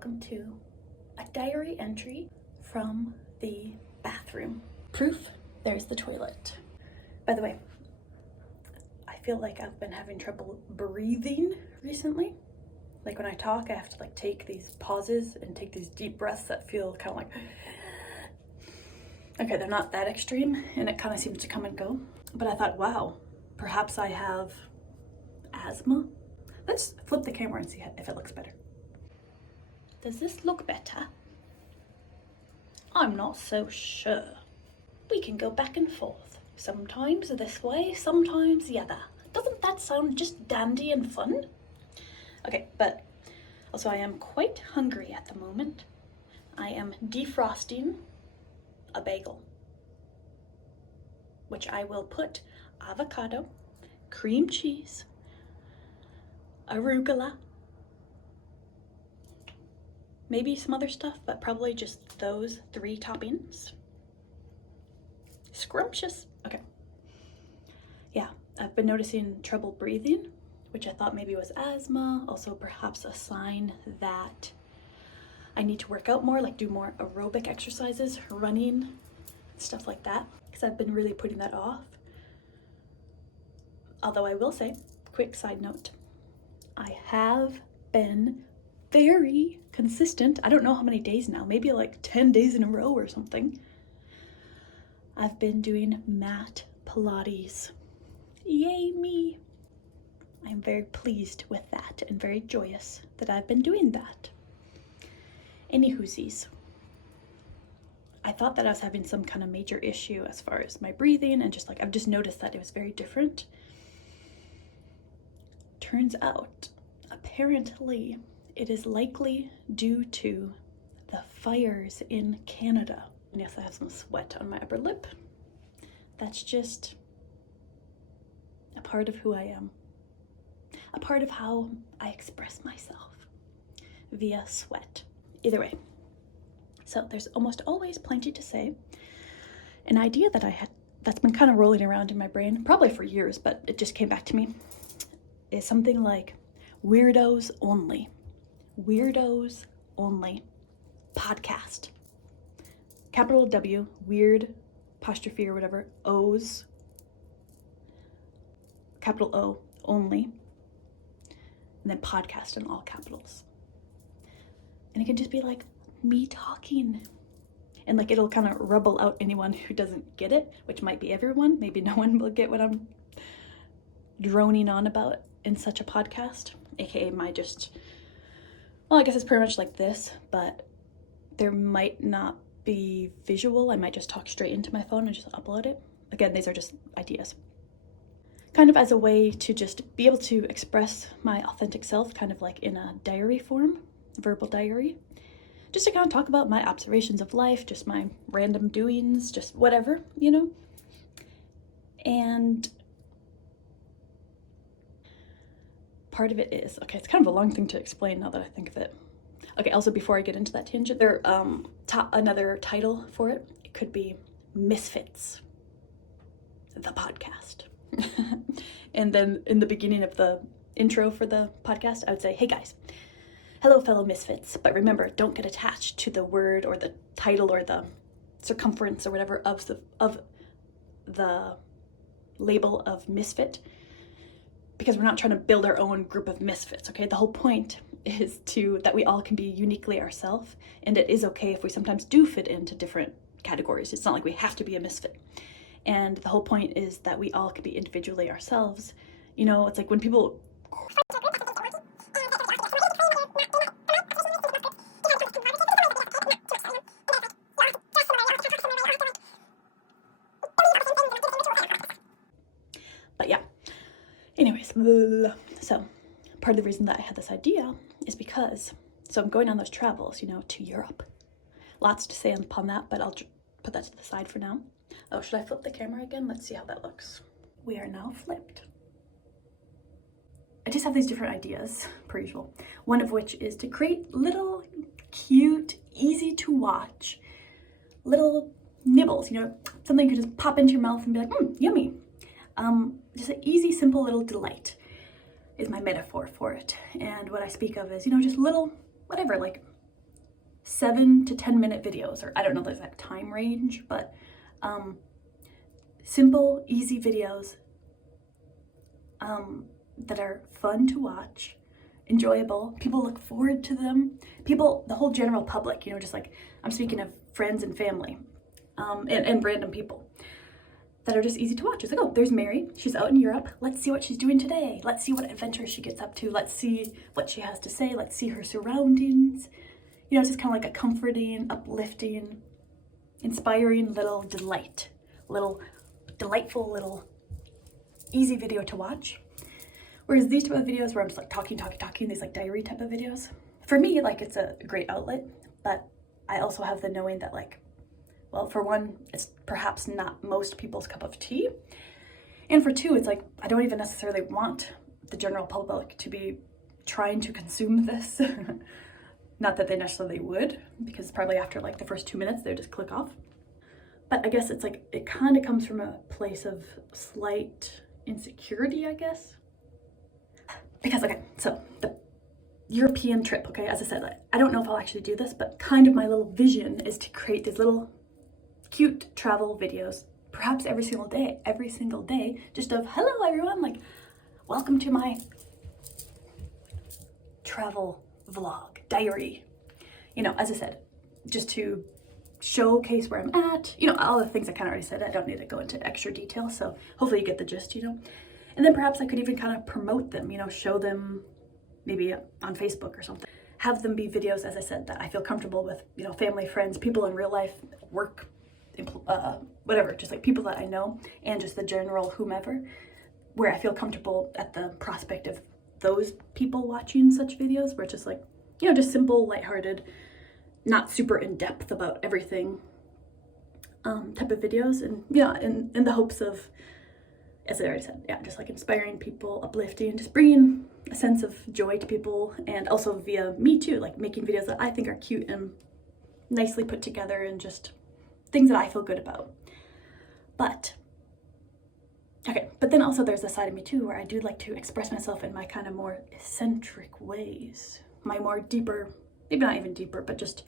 welcome to a diary entry from the bathroom. Proof, there's the toilet. By the way, I feel like I've been having trouble breathing recently. Like when I talk, I have to take these pauses and take these deep breaths that feel kind of like, okay, they're not that extreme and it kind of seems to come and go. But I thought, wow, perhaps I have asthma. Let's flip the camera and see if it looks better. Does this look better? I'm not so sure. We can go back and forth. Sometimes this way, sometimes the other. Doesn't that sound just dandy and fun? Okay, but also I am quite hungry at the moment. I am defrosting a bagel, which I will put avocado, cream cheese, arugula, maybe some other stuff, but probably just those 3 toppings. Scrumptious. Okay. Yeah, I've been noticing trouble breathing, which I thought maybe was asthma, also perhaps a sign that I need to work out more, like do more aerobic exercises, running, stuff like that, because I've been really putting that off. Although I will say, quick side note, I have been very consistent. I don't know how many days now, maybe like 10 days in a row or something. I've been doing mat Pilates. Yay me! I'm very pleased with that and very joyous that I've been doing that. Anywhoosies, I thought that I was having some kind of major issue as far as my breathing and just I've just noticed that it was very different. Turns out, apparently, it is likely due to the fires in Canada. And yes, I have some sweat on my upper lip. That's just a part of who I am. A part of how I express myself via sweat. Either way. So there's almost always plenty to say. An idea that I had that's been kind of rolling around in my brain, probably for years, but it just came back to me, is something like weirdos only. Weirdos only podcast. Capital W, weird, apostrophe or whatever, O's, capital O, only, and then podcast in all capitals. And it can just be like me talking. And it'll kind of rubble out anyone who doesn't get it, which might be everyone. Maybe no one will get what I'm droning on about in such a podcast, aka I guess it's pretty much like this, but there might not be visual. I might just talk straight into my phone and just upload it. Again, these are just ideas. Kind of as a way to just be able to express my authentic self, kind of like in a diary form, verbal diary. Just to kind of talk about my observations of life, just my random doings, just whatever, And part of it is, okay, it's kind of a long thing to explain now that I think of it. Okay, also before I get into that tangent, another title for it. It could be Misfits, the podcast. And then in the beginning of the intro for the podcast, I would say, hey guys, hello fellow misfits, but remember, don't get attached to the word or the title or the circumference or whatever of the label of misfit, because we're not trying to build our own group of misfits, okay? The whole point is that we all can be uniquely ourselves, and it is okay if we sometimes do fit into different categories. It's not like we have to be a misfit. And the whole point is that we all can be individually ourselves. It's like when people but yeah, anyways, so part of the reason that I had this idea is because, so I'm going on those travels, to Europe. Lots to say upon that, but I'll put that to the side for now. Oh, should I flip the camera again? Let's see how that looks. We are now flipped. I just have these different ideas, per usual. One of which is to create little, cute, easy to watch, little nibbles, something you can just pop into your mouth and be like, yummy. Just an easy, simple little delight is my metaphor for it. And what I speak of is, just little, whatever, like 7 to 10 minute videos, or I don't know the exact time range, but simple, easy videos that are fun to watch, enjoyable. People look forward to them. People, the whole general public, you know, just like I'm speaking of friends and family, and random people that are just easy to watch. It's like, oh, there's Mary. She's out in Europe. Let's see what she's doing today. Let's see what adventures she gets up to. Let's see what she has to say. Let's see her surroundings. You know, it's just kind of like a comforting, uplifting, inspiring little delightful little easy video to watch. Whereas these type of videos where I'm just like talking, these like diary type of videos, for me, like it's a great outlet, but I also have the knowing that like, well, for one, it's perhaps not most people's cup of tea. And for two, it's like, I don't even necessarily want the general public to be trying to consume this. Not that they necessarily would, because probably after like the first 2 minutes, they just click off. But I guess it's like, it kind of comes from a place of slight insecurity, I guess. Because, okay, so the European trip, okay, as I said, I don't know if I'll actually do this, but kind of my little vision is to create these little cute travel videos, perhaps every single day, just of, hello everyone, like, welcome to my travel vlog, diary. You know, as I said, just to showcase where I'm at, you know, all the things I kind of already said. I don't need to go into extra detail, so hopefully you get the gist, you know. And then perhaps I could even kind of promote them, you know, show them maybe on Facebook or something. Have them be videos, as I said, that I feel comfortable with, you know, family, friends, people in real life, work, whatever, just like people that I know, and just the general whomever, where I feel comfortable at the prospect of those people watching such videos, where it's just like, you know, just simple, lighthearted, not super in depth about everything type of videos. And yeah, in the hopes of, as I already said, yeah, just like inspiring people, uplifting, just bringing a sense of joy to people, and also via me too, like making videos that I think are cute and nicely put together and just things that I feel good about. But okay, but then also there's a side of me too where I do like to express myself in my kind of more eccentric ways, my more deeper, maybe not even deeper, but just,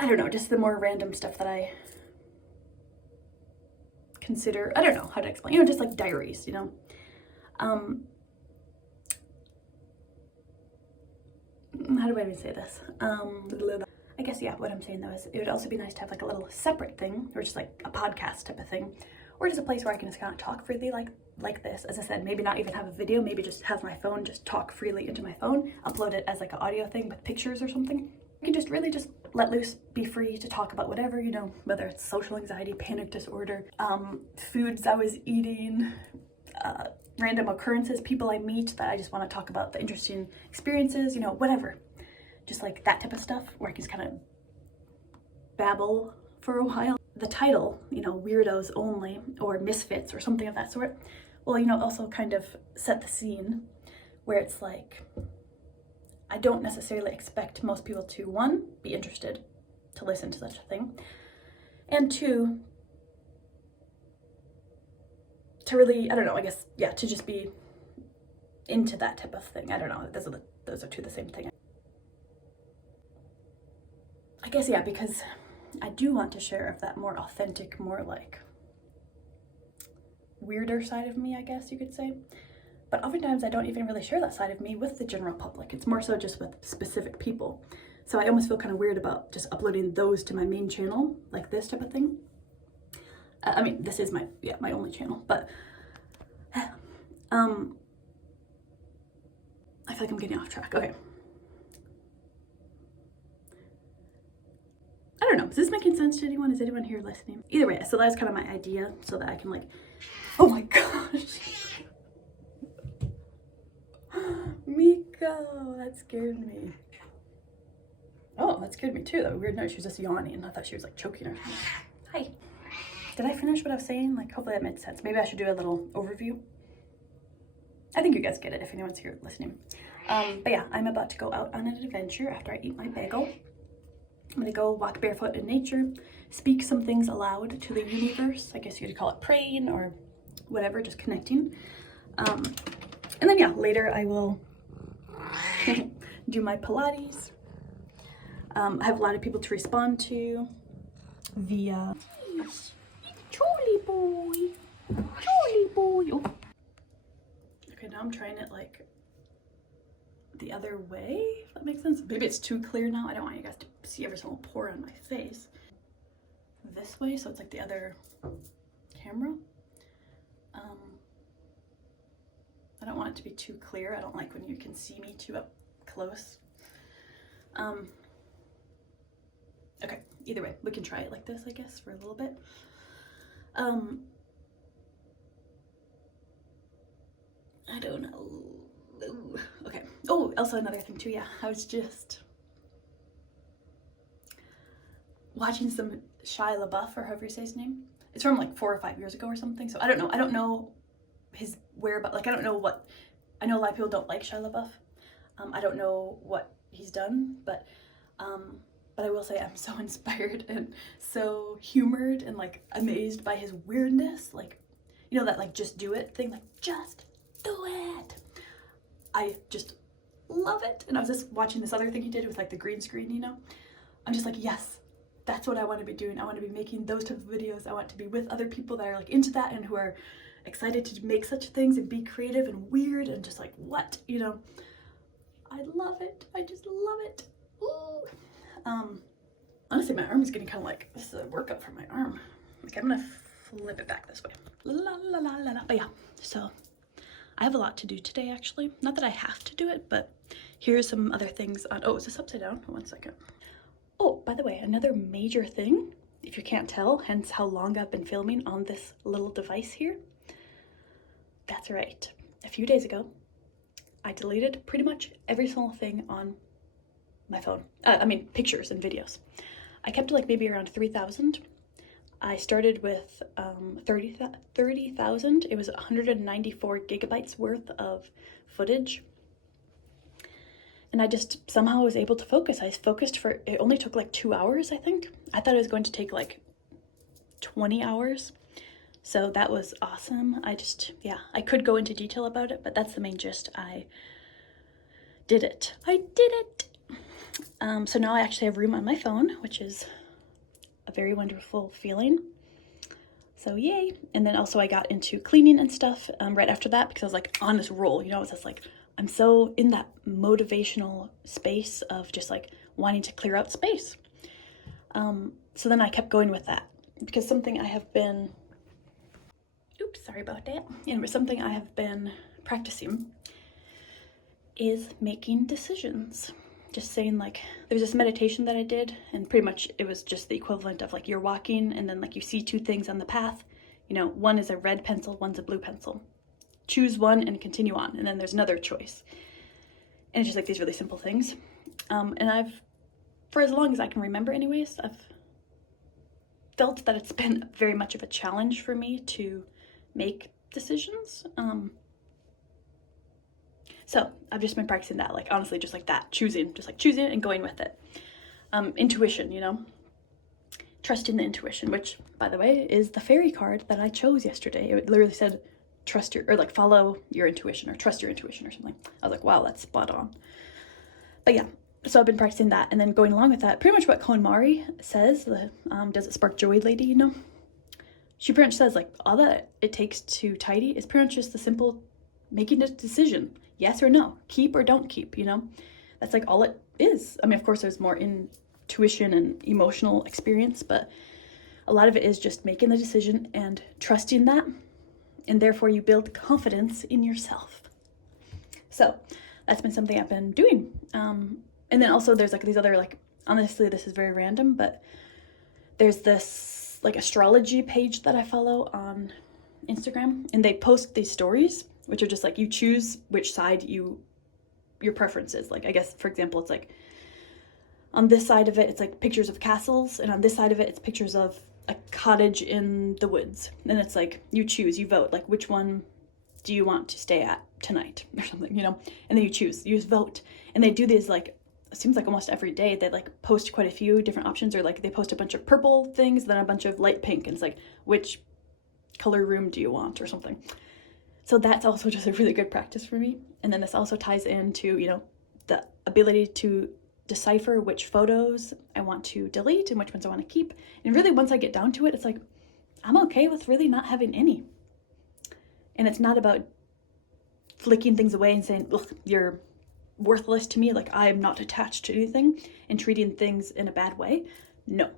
I don't know, just the more random stuff that I consider, I don't know how to explain, you know, just like diaries, you know. How do I even say this? I guess, yeah, what I'm saying though is it would also be nice to have like a little separate thing, or just like a podcast type of thing, or just a place where I can just kind of talk freely like this. As I said, maybe not even have a video, maybe just have my phone, just talk freely into my phone, upload it as like an audio thing with pictures or something. You can just really just let loose, be free to talk about whatever, you know, whether it's social anxiety, panic disorder, foods I was eating, random occurrences, people I meet that I just want to talk about, the interesting experiences, you know, whatever. Just like that type of stuff where I can just kind of babble for a while. The title, you know, Weirdos Only or Misfits or something of that sort, will, you know, also kind of set the scene where it's like, I don't necessarily expect most people to, one, be interested to listen to such a thing, and two, to really, I don't know, I guess, yeah, to just be into that type of thing. I don't know, those are two the same thing. I guess, yeah, because I do want to share of that more authentic, more like weirder side of me, I guess you could say. But oftentimes I don't even really share that side of me with the general public. It's more so just with specific people. So I almost feel kind of weird about just uploading those to my main channel, like this type of thing. I mean, this is my only channel, but I feel like I'm getting off track. Okay. I don't know, is this making sense to anyone? Is anyone here listening? Either way, so that's kind of my idea, so that I can like, oh my gosh. Miko, that scared me. Oh, that scared me too. That weird note. She was just yawning. I thought she was like choking or something. Hi. Did I finish what I was saying? Like, hopefully that made sense. Maybe I should do a little overview. I think you guys get it if anyone's here listening. But yeah, I'm about to go out on an adventure after I eat my bagel. I'm gonna go walk barefoot in nature, speak some things aloud to the universe. I guess you could call it praying or whatever, just connecting. And then yeah, later I will do my Pilates. I have a lot of people to respond to via Charlie boy. Charlie boy. Oh. Okay, now I'm trying it like the other way, if that makes sense. Maybe it's too clear now. I don't want you guys to see every single pore on my face. This way, so it's like the other camera. I don't want it to be too clear. I don't like when you can see me too up close. Okay, either way, we can try it like this, I guess, for a little bit. I don't know. Ooh, okay. Oh, also another thing too, yeah. I was just watching some Shia LaBeouf, or however you say his name. It's from like 4 or 5 years ago or something. So I don't know. I don't know his whereabouts. Like I don't know what. I know a lot of people don't like Shia LaBeouf. I don't know what he's done, but I will say I'm so inspired and so humored and like amazed by his weirdness. Like, you know that like just do it thing. Like just do it. I just love it. And I was just watching this other thing he did with like the green screen, you know. I'm just like, yes, that's what I want to be doing. I want to be making those type of videos. I want to be with other people that are like into that and who are excited to make such things and be creative and weird and just like what, you know. I love it. I just love it. Ooh. Honestly, my arm is getting kind of like, this is a workout for my arm. Like I'm gonna flip it back this way. La la la la la. But yeah, so I have a lot to do today actually. Not that I have to do it, but here's some other things on, oh, is this upside down? 1 second. Oh, by the way, another major thing, if you can't tell, hence how long I've been filming on this little device here. That's right. A few days ago, I deleted pretty much every single thing on my phone. I mean, pictures and videos. I kept like maybe around 3,000. I started with 30,000. It was 194 gigabytes worth of footage. And I just somehow was able to focus. I focused for, it only took like 2 hours, I think. I thought it was going to take like 20 hours. So that was awesome. Yeah, I could go into detail about it, but that's the main gist. I did it. I did it. So now I actually have room on my phone, which is a very wonderful feeling. So yay. And then also I got into cleaning and stuff right after that because I was like on this roll, you know, it's just like, I'm so in that motivational space of just like wanting to clear out space. So then I kept going with that because something I have been, oops, sorry about that. Anyway, something I have been practicing is making decisions. Just saying like, there's this meditation that I did and pretty much it was just the equivalent of like you're walking and then like you see 2 things on the path. You know, one is a red pencil, one's a blue pencil. Choose one and continue on. And then there's another choice. And it's just like these really simple things. And I've, for as long as I can remember anyways, I've felt that it's been very much of a challenge for me to make decisions. So I've just been practicing that, like honestly, just like that, choosing and going with it. Intuition, you know, trusting the intuition, which by the way, is the fairy card that I chose yesterday. It literally said, trust your, or like follow your intuition or trust your intuition or something. I was like, wow, that's spot on. But yeah, so I've been practicing that and then going along with that, pretty much what M.V.R says, the Does It Spark Joy lady, you know? She pretty much says like all that it takes to tidy is pretty much just the simple making a decision, yes or no, keep or don't keep, you know? That's like all it is. I mean, of course there's more intuition and emotional experience, but a lot of it is just making the decision and trusting that, and therefore you build confidence in yourself. So that's been something I've been doing. And then also there's like these other, like, honestly, this is very random, but there's this like astrology page that I follow on Instagram, and they post these stories, which are just like, you choose which side your preference is. Like, I guess, for example, it's like, on this side of it, it's like pictures of castles, and on this side of it, it's pictures of a cottage in the woods. And it's like, you choose, you vote, like, which one do you want to stay at tonight or something, you know? And then you choose, you just vote. And they do these, like, it seems like almost every day, they like post quite a few different options, or like they post a bunch of purple things, then a bunch of light pink, and it's like, which color room do you want or something. So that's also just a really good practice for me. And then this also ties into, you know, the ability to decipher which photos I want to delete and which ones I want to keep. And really, once I get down to it, it's like, I'm okay with really not having any. And it's not about flicking things away and saying, look, you're worthless to me, like I'm not attached to anything, and treating things in a bad way. No,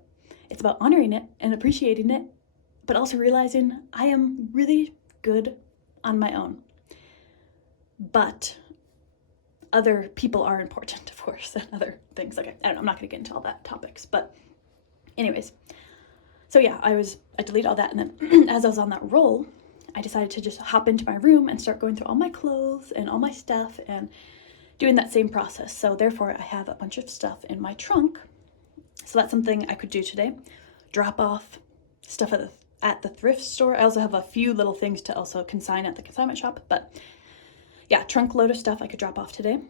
it's about honoring it and appreciating it, but also realizing I am really good on my own. But other people are important, of course, and other things. Like, I don't know, I'm not going to get into all that topics, but anyways. So yeah, I deleted all that, and then as I was on that roll, I decided to just hop into my room and start going through all my clothes and all my stuff and doing that same process. So therefore, I have a bunch of stuff in my trunk. So that's something I could do today. Drop off stuff at the thrift store. I also have a few little things to also consign at the consignment shop, but yeah, trunk load of stuff I could drop off today.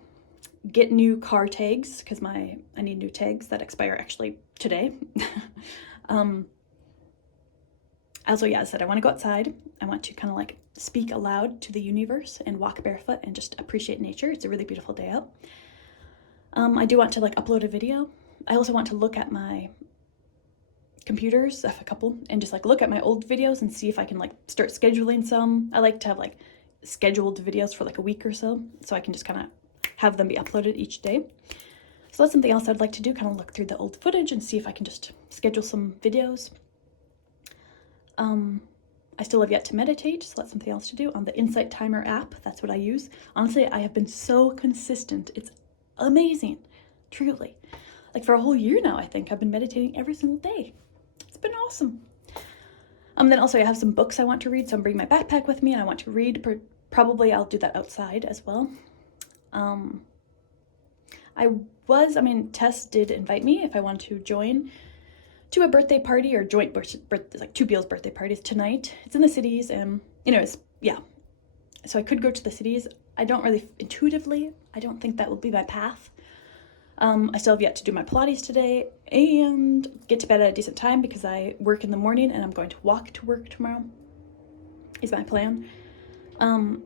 Get new car tags, because I need new tags that expire actually today. Also, yeah, I said I want to go outside. I want to kind of like speak aloud to the universe and walk barefoot and just appreciate nature. It's a really beautiful day out. I do want to like upload a video. I also want to look at my computers, I have a couple, and just like look at my old videos and see if I can like start scheduling some. I like to have like scheduled videos for like a week or so I can just kind of have them be uploaded each day. So that's something else I'd like to do, kind of look through the old footage and see if I can just schedule some videos. I still have yet to meditate, so that's something else to do on the Insight Timer app. That's what I use. Honestly, I have been so consistent. It's amazing, truly. Like for a whole year now, I think I've been meditating every single day. It's been awesome. Then also I have some books I want to read, so I'm bringing my backpack with me and I want to read. Probably I'll do that outside as well. Tess did invite me if I want to join to a birthday party or joint birthday, like two Beals birthday parties tonight. It's in the cities, and anyways, yeah. So I could go to the cities. I don't really intuitively, I don't think that will be my path. I still have yet to do my Pilates today and get to bed at a decent time because I work in the morning and I'm going to walk to work tomorrow is my plan. And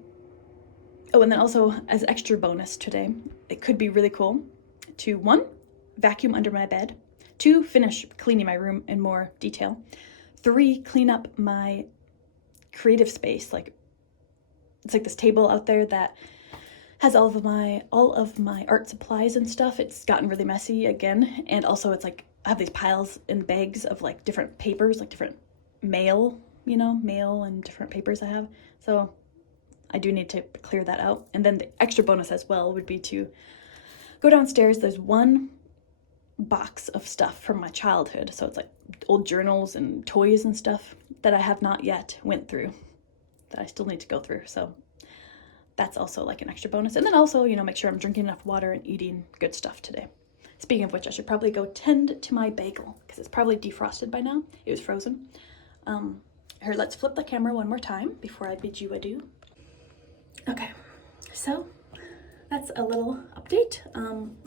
then also as extra bonus today, it could be really cool to 1, vacuum under my bed, 2, finish cleaning my room in more detail, 3, clean up my creative space. Like it's like this table out there that has all of my art supplies and stuff. It's gotten really messy again, and also it's like I have these piles in bags of like different papers, like different mail and different papers I have. So I do need to clear that out. And then the extra bonus as well would be to go downstairs. There's one box of stuff from my childhood, so it's like old journals and toys and stuff that I have not yet went through, that I still need to go through. So that's also like an extra bonus. And then also, make sure I'm drinking enough water and eating good stuff today. Speaking of which, I should probably go tend to my bagel because it's probably defrosted by now. It was frozen. Here, let's flip the camera one more time before I bid you adieu. Okay, so that's a little update.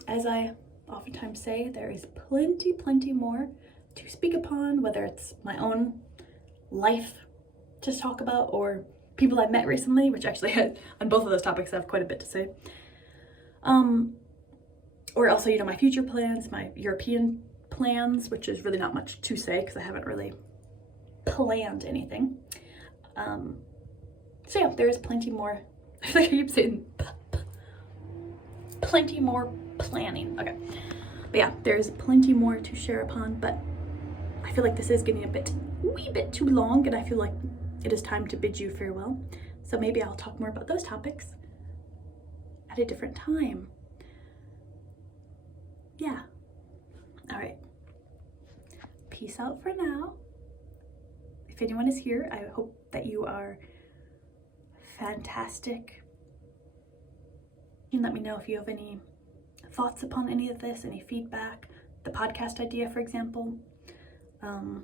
As I oftentimes say, there is plenty more to speak upon, whether it's my own life to talk about or people I've met recently, which actually on both of those topics I have quite a bit to say. Or also, my future plans, my European plans, which is really not much to say because I haven't really planned anything. So yeah, there is plenty more. I feel like I keep saying plenty more planning. Okay. But yeah, there's plenty more to share upon, but I feel like this is getting a wee bit too long, and I feel like it is time to bid you farewell. So maybe I'll talk more about those topics at a different time. Yeah. All right. Peace out for now. If anyone is here, I hope that you are fantastic. And let me know if you have any thoughts upon any of this, any feedback, the podcast idea, for example. I'm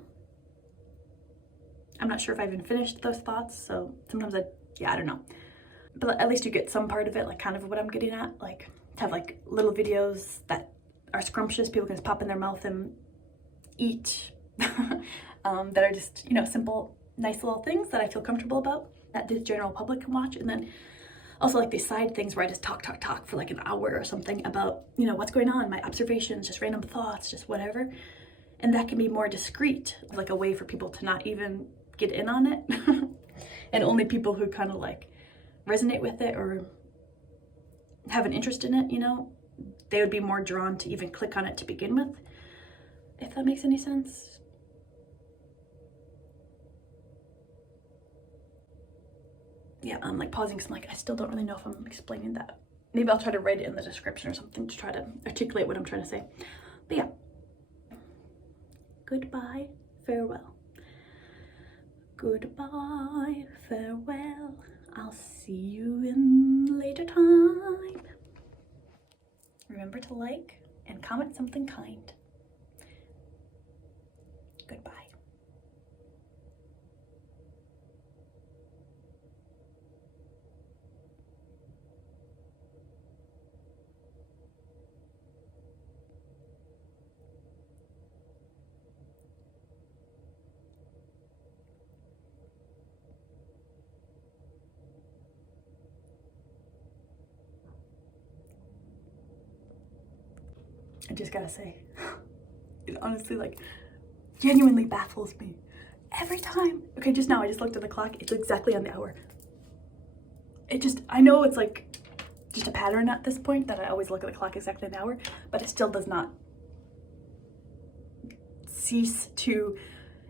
not sure if I've even finished those thoughts, so sometimes I don't know. But at least you get some part of it, like kind of what I'm getting at, like to have like little videos that are scrumptious, people can just pop in their mouth and eat, that are just, simple, nice little things that I feel comfortable about, that the general public can watch. And then Also like these side things where I just talk for like an hour or something about, you know, what's going on, my observations, just random thoughts, just whatever. And that can be more discreet, like a way for people to not even get in on it. And only people who kind of like resonate with it or have an interest in it, you know, they would be more drawn to even click on it to begin with, if that makes any sense. Yeah, I'm like pausing because I'm like, I still don't really know if I'm explaining that. Maybe I'll try to write it in the description or something to try to articulate what I'm trying to say. But yeah, goodbye, farewell. Goodbye, farewell. I'll see you in later time. Remember to like and comment something kind. Goodbye. I just gotta say, it honestly like genuinely baffles me every time. Okay, just now I just looked at the clock. It's exactly on the hour. I know it's like just a pattern at this point that I always look at the clock exactly an hour, but it still does not cease to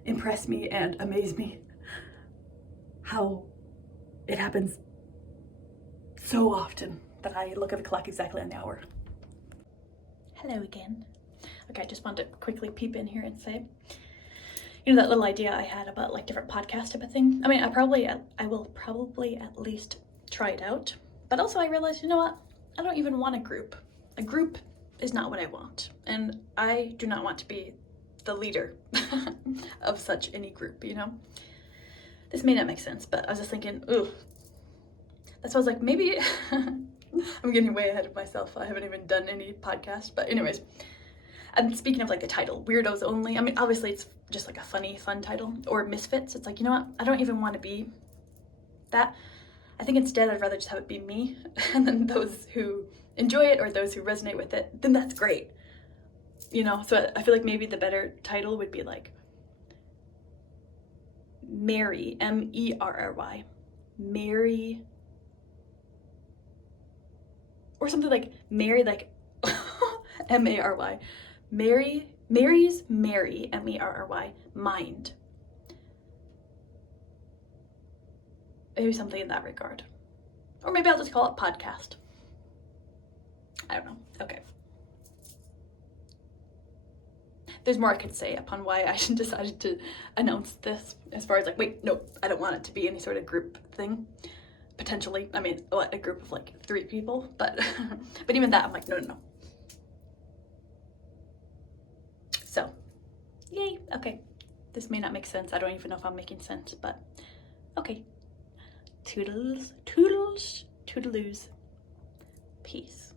impress me and amaze me how it happens so often that I look at the clock exactly on the hour. Hello again. Okay, I just wanted to quickly peep in here and say, you know, that little idea I had about like different podcast type of thing. I mean, I will probably at least try it out. But also I realized, you know what? I don't even want a group. A group is not what I want. And I do not want to be the leader of such any group, you know? This may not make sense, but I was just thinking, ooh. That's why I was like, maybe I'm getting way ahead of myself. I haven't even done any podcast, but anyways, I'm speaking of like the title, Weirdos Only. I mean, obviously it's just like a funny, fun title, or Misfits. It's like, you know what? I don't even want to be that. I think instead I'd rather just have it be me, and then those who enjoy it or those who resonate with it, then that's great. You know, so I feel like maybe the better title would be like Mary, M-E-R-R-Y, Mary, or something like Mary, like M-A-R-Y, Mary's Mary, M-E-R-R-Y, mind. Maybe something in that regard. Or maybe I'll just call it podcast. I don't know. Okay. There's more I could say upon why I decided to announce this, as far as like, wait, no, I don't want it to be any sort of group thing. Potentially, I mean, a group of like 3 people, but but even that, I'm like, no. So, yay, okay. This may not make sense. I don't even know if I'm making sense, but okay. Toodles, toodles, toodaloos. Peace.